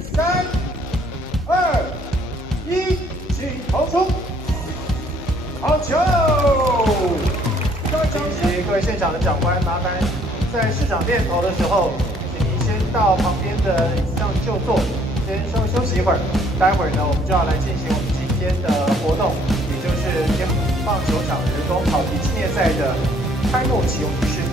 3、2、1，请投出，好球！谢谢各位现场的长官，麻烦在市长练投的时候，请您先到旁边的椅子上就坐，先稍微休息一会儿。待会儿呢，我们就要来进行我们今天的活动，也就是天母棒球场人工跑题纪念赛的开幕启用仪式。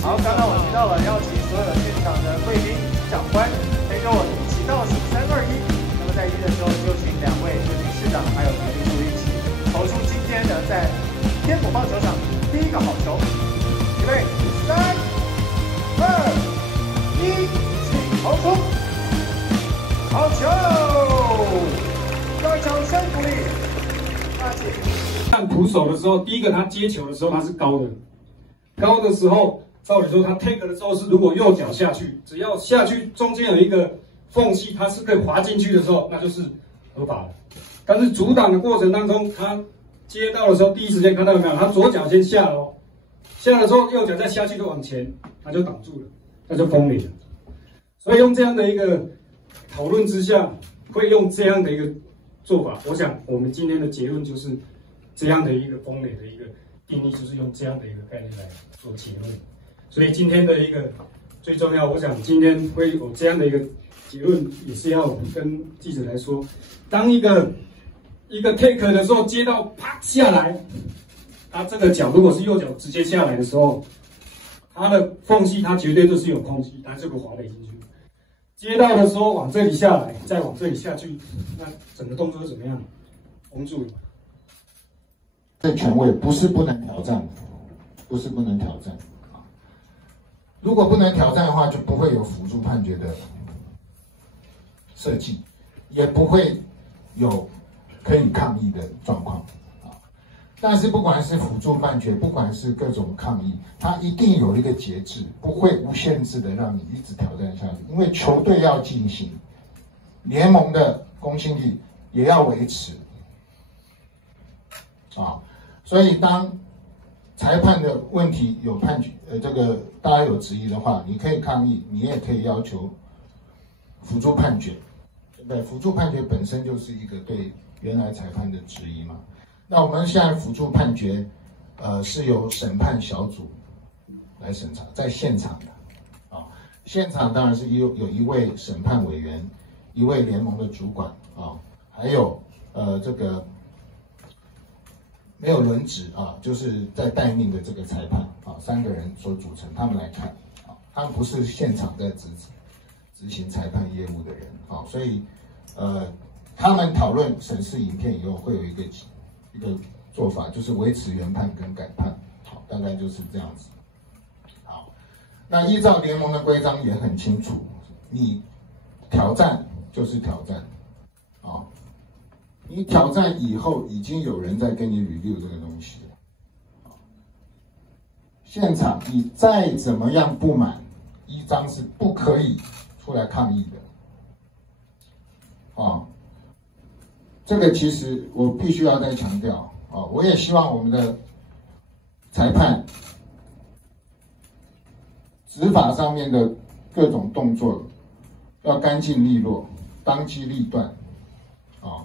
好，刚刚我提到了邀请所有现场的贵宾、长官，可以跟我一起倒数3、2、1。那么在1的时候，就请2位，就请市长还有台秘书一起投出今天的在天母棒球场第一个好球。预备，3、2、1，请投出，好球！各位掌声鼓励。那请看捕手的时候，第一个他接球的时候他是高的，高的时候。照理说，他 take 的时候是如果右脚下去，只要下去中间有一个缝隙，它是可以滑进去的时候，那就是合法的。但是阻挡的过程当中，他接到的时候，第一时间看到有没有？他左脚先下了哦，下了之后右脚再下去就往前，他就挡住了，那就封脸了。所以用这样的一个讨论之下，会用这样的一个做法。我想我们今天的结论就是这样的一个封脸的一个定义，就是用这样的一个概念来做结论。所以今天的一个最重要，我想今天会有这样的一个结论，也是要跟记者来说，当一个 take 的时候，接到啪下来，他这个脚如果是右脚直接下来的时候，它的缝隙它绝对都是有空隙，它就会滑垒进去。接到的时候往这里下来，再往这里下去，那整个动作是怎么样？封住了。这权位不是不能挑战，不是不能挑战。如果不能挑战的话，就不会有辅助判决的设计，也不会有可以抗议的状况啊。但是不管是辅助判决，不管是各种抗议，它一定有一个节制，不会无限制的让你一直挑战下去。因为球队要进行，联盟的公信力也要维持啊。所以当裁判的问题有判决，这个大家有质疑的话，你可以抗议，你也可以要求辅助判决，对不对？辅助判决本身就是一个对原来裁判的质疑嘛。那我们现在辅助判决，是由审判小组来审查，在现场的，啊，现场当然是有一位审判委员，一位联盟的主管啊，还有这个。没有轮值啊，就是在待命的这个裁判啊，3个人所组成，他们来看啊，他们不是现场在执行裁判业务的人啊，所以他们讨论审视影片以后会有一个做法，就是维持原判跟改判，好，大概就是这样子。好，那依照联盟的规章也很清楚，你挑战就是挑战啊。你挑战以后，已经有人在跟你 review 这个东西了。现场你再怎么样不满，依章是不可以出来抗议的。啊，这个其实我必须要再强调啊，我也希望我们的裁判执法上面的各种动作要干净利落，当机立断啊。